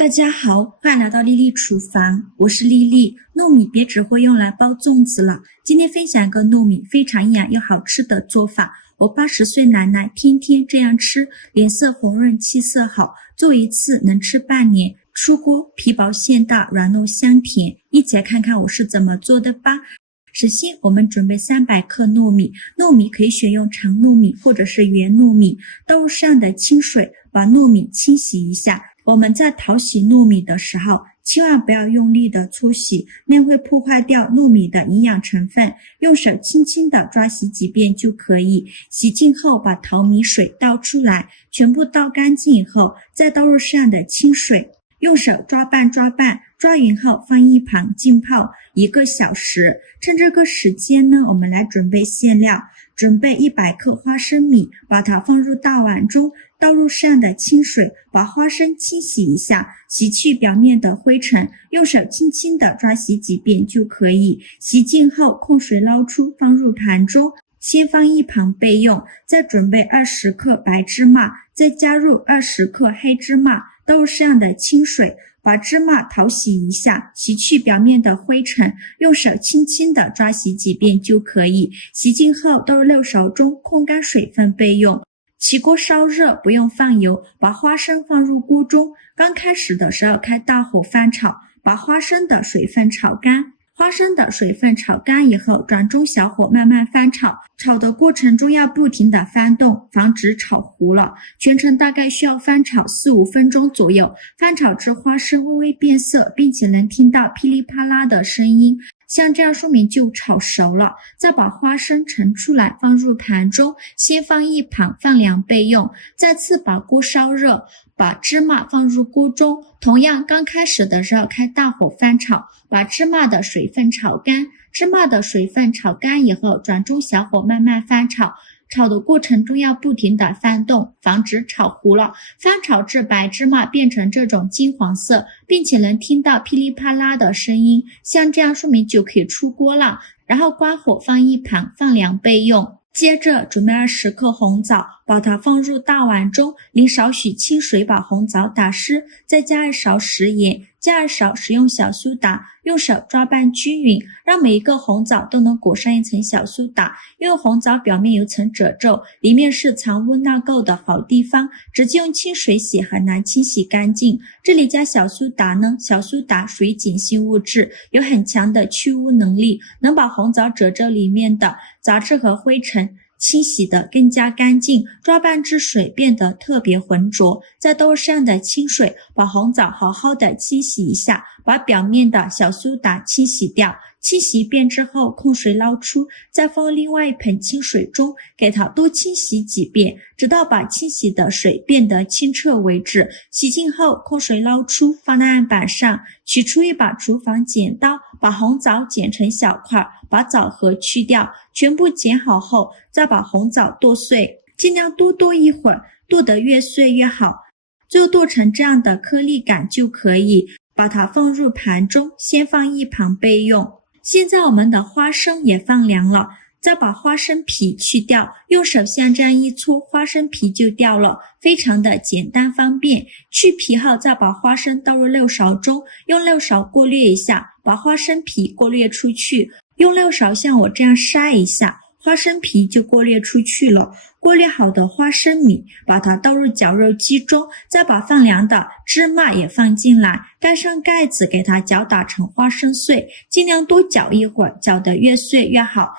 大家好，欢迎来到丽丽厨房，我是丽丽。糯米别只会用来包粽子了，今天分享一个糯米非常营养又好吃的做法。我80岁奶奶天天这样吃，脸色红润，气色好，做一次能吃半年。出锅皮薄馅大，软糯香甜。一起来看看我是怎么做的吧。首先我们准备300克糯米，糯米可以选用长糯米或者是圆糯米，倒入适量的清水，把糯米清洗一下。我们在淘洗糯米的时候，千万不要用力的搓洗，那样会破坏掉糯米的营养成分，用手轻轻的抓洗几遍就可以。洗净后把淘米水倒出来，全部倒干净以后，再倒入适量的清水，用手抓拌，抓匀后放一旁浸泡1个小时。趁这个时间呢，我们来准备馅料。准备100克花生米，把它放入大碗中，倒入适量的清水，把花生清洗一下，洗去表面的灰尘，用手轻轻的抓洗几遍就可以。洗净后控水捞出，放入盘中，先放一旁备用。再准备20克白芝麻，再加入20克黑芝麻，倒入适量的清水，把芝麻淘洗一下，洗去表面的灰尘，用手轻轻的抓洗几遍就可以。洗净后倒入6勺中，控干水分备用。起锅烧热，不用放油，把花生放入锅中，刚开始的时候开大火翻炒，把花生的水分炒干。花生的水分炒干以后，转中小火慢慢翻炒，炒的过程中要不停的翻动，防止炒糊了。全程大概需要翻炒4-5分钟左右，翻炒至花生微微变色，并且能听到噼里啪啦的声音，像这样说明就炒熟了。再把花生盛出来，放入盘中，先放一旁放凉备用。再次把锅烧热，把芝麻放入锅中，同样刚开始的时候开大火翻炒，把芝麻的水分炒干。芝麻的水分炒干以后，转中小火慢慢翻炒，炒的过程中要不停的翻动，防止炒糊了。翻炒至白芝麻变成这种金黄色，并且能听到噼里啪啦的声音，像这样说明就可以出锅了。然后关火放一旁放凉备用。接着准备20克红枣，把它放入大碗中，淋少许清水把红枣打湿，再加2勺食盐，加2勺食用小苏打，用手抓拌均匀，让每一个红枣都能裹上一层小苏打。因为红枣表面有层褶皱，里面是藏污纳垢的好地方，直接用清水洗很难清洗干净。这里加小苏打呢，小苏打属于碱性物质，有很强的去污能力，能把红枣褶皱里面的杂质和灰尘清洗得更加干净，抓拌至水变得特别浑浊。再倒入适量的清水，把红枣好好的清洗一下，把表面的小苏打清洗掉。清洗一遍之后控水捞出，再放另外一盆清水中，给它多清洗几遍，直到把清洗的水变得清澈为止。洗净后控水捞出，放在案板上，取出一把厨房剪刀，把红枣剪成小块，把枣核去掉，全部剪好后再把红枣剁碎，尽量多剁一会儿，剁得越碎越好，最后剁成这样的颗粒感就可以。把它放入盘中，先放一旁备用。现在我们的花生也放凉了，再把花生皮去掉，用手像这样一搓，花生皮就掉了，非常的简单方便。去皮后再把花生倒入6勺中，用6勺过滤一下，把花生皮过滤出去，用6勺像我这样筛一下，花生皮就过滤出去了。过滤好的花生米，把它倒入绞肉机中，再把放凉的芝麻也放进来，盖上盖子，给它搅打成花生碎，尽量多搅一会儿，搅得越碎越好。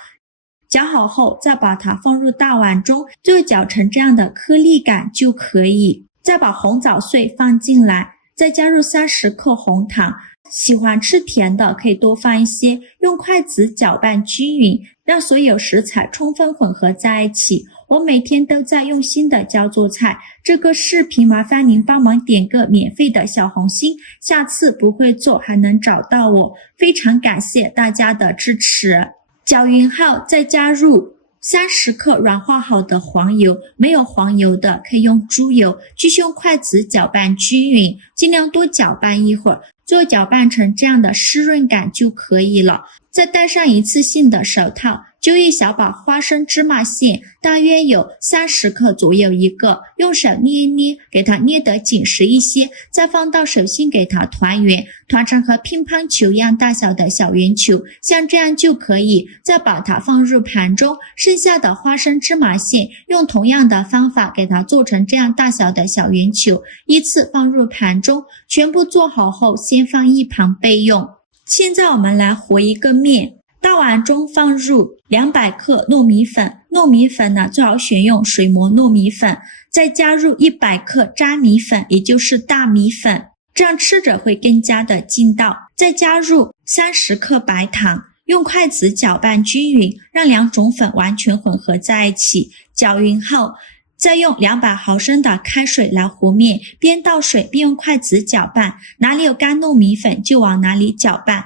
搅好后再把它放入大碗中，最后搅成这样的颗粒感就可以。再把红枣碎放进来，再加入30克红糖，喜欢吃甜的可以多放一些，用筷子搅拌均匀，让所有食材充分混合在一起。我每天都在用心的教做菜，这个视频麻烦您帮忙点个免费的小红心，下次不会做还能找到我，非常感谢大家的支持。搅匀后再加入30克软化好的黄油，没有黄油的可以用猪油，继续用筷子搅拌均匀，尽量多搅拌一会儿，最后搅拌成这样的湿润感就可以了。再戴上一次性的手套，揪一小把花生芝麻馅，大约有30克左右一个，用手捏一捏，给它捏得紧实一些，再放到手心给它团圆，团成和乒乓球一样大小的小圆球，像这样就可以。再把它放入盘中，剩下的花生芝麻馅用同样的方法给它做成这样大小的小圆球，依次放入盘中，全部做好后先放一旁备用。现在我们来和一个面，大碗中放入200克糯米粉，糯米粉呢最好选用水磨糯米粉，再加入100克渣米粉，也就是大米粉，这样吃着会更加的劲道。再加入30克白糖，用筷子搅拌均匀，让2种粉完全混合在一起，搅匀后再用200毫升的开水来和面，边倒水边用筷子搅拌，哪里有干糯米粉就往哪里搅拌，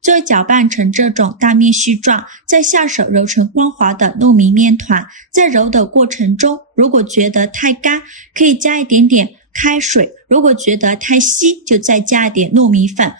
最后搅拌成这种大面絮状，再下手揉成光滑的糯米面团。在揉的过程中，如果觉得太干，可以加一点点开水，如果觉得太稀，就再加一点糯米粉，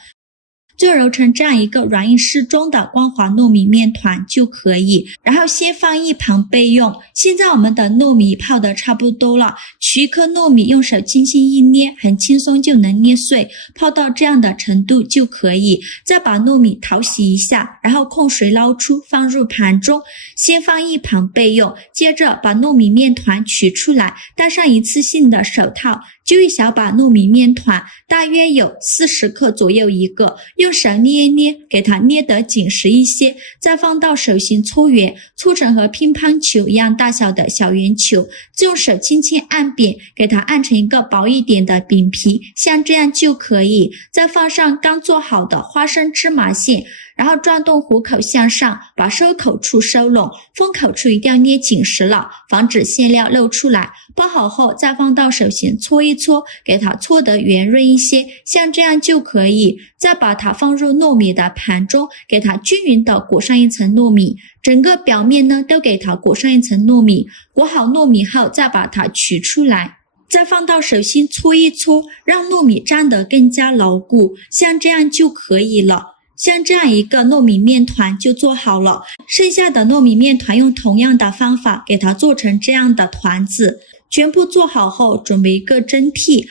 就揉成这样一个软硬适中的光滑糯米面团就可以，然后先放一旁备用。现在我们的糯米泡得差不多了，取一颗糯米用手轻轻一捏，很轻松就能捏碎，泡到这样的程度就可以。再把糯米淘洗一下，然后控水捞出，放入盘中，先放一旁备用。接着把糯米面团取出来，戴上一次性的手套，揪一小把糯米面团，大约有40克左右一个，用手捏一捏，给它捏得紧实一些，再放到手心搓圆，搓成和乒乓球一样大小的小圆球，再用手轻轻按扁，给它按成一个薄一点的饼皮，像这样就可以。再放上刚做好的花生芝麻馅，然后转动虎口向上，把收口处收拢，封口处一定要捏紧实了，防止馅料漏出来。包好后再放到手心搓一搓，给它搓得圆润一些，像这样就可以。再把它放入糯米的盘中，给它均匀的裹上一层糯米，整个表面呢都给它裹上一层糯米。裹好糯米后再把它取出来，再放到手心搓一搓，让糯米粘得更加牢固，像这样就可以了。像这样一个糯米面团就做好了，剩下的糯米面团用同样的方法给它做成这样的团子。全部做好后，准备一个蒸屉，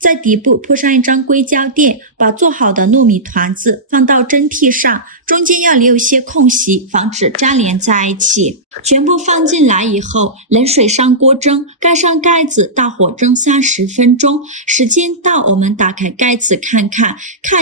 在底部铺上一张硅胶垫，把做好的糯米团子放到蒸屉上，中间要留一些空隙，防止粘连在一起。全部放进来以后，冷水上锅蒸，盖上盖子，大火蒸30分钟。时间到，我们打开盖子看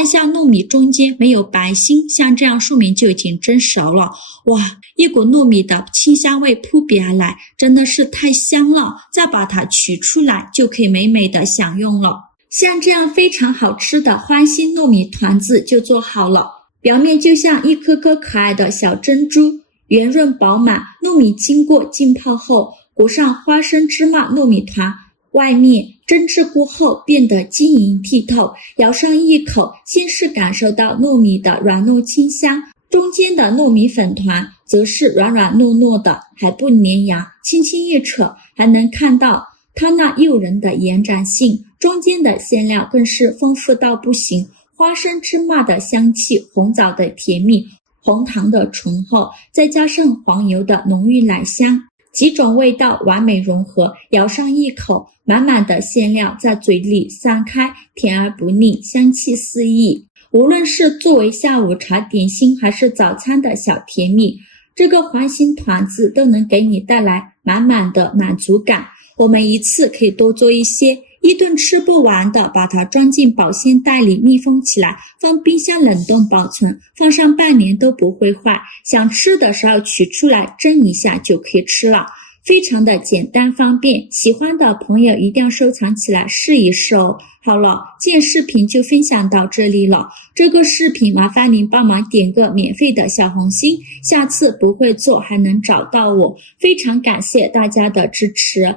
一下糯米中间没有白心，像这样说明就已经蒸熟了。哇，一股糯米的清香味扑鼻而来，真的是太香了。再把它取出来，就可以美美的享用了。像这样非常好吃的花心糯米团子就做好了，表面就像一颗颗可爱的小珍珠，圆润饱满。糯米经过浸泡后，裹上花生芝麻糯米团，外面蒸制过后变得晶莹剔透，咬上一口，先是感受到糯米的软糯清香，中间的糯米粉团则是软软糯糯的，还不粘牙，轻轻一扯还能看到它那诱人的延展性，中间的馅料更是丰富到不行，花生芝麻的香气，红枣的甜蜜，红糖的醇厚，再加上黄油的浓郁奶香，几种味道完美融合，咬上一口，满满的馅料在嘴里散开，甜而不腻，香气四溢。无论是作为下午茶点心还是早餐的小甜蜜，这个环形团子都能给你带来满满的满足感。我们一次可以多做一些，一顿吃不完的把它装进保鲜袋里密封起来，放冰箱冷冻保存，放上半年都不会坏。想吃的时候取出来蒸一下就可以吃了，非常的简单方便，喜欢的朋友一定要收藏起来试一试哦。好了，今天视频就分享到这里了，这个视频麻烦您帮忙点个免费的小红心，下次不会做还能找到我，非常感谢大家的支持。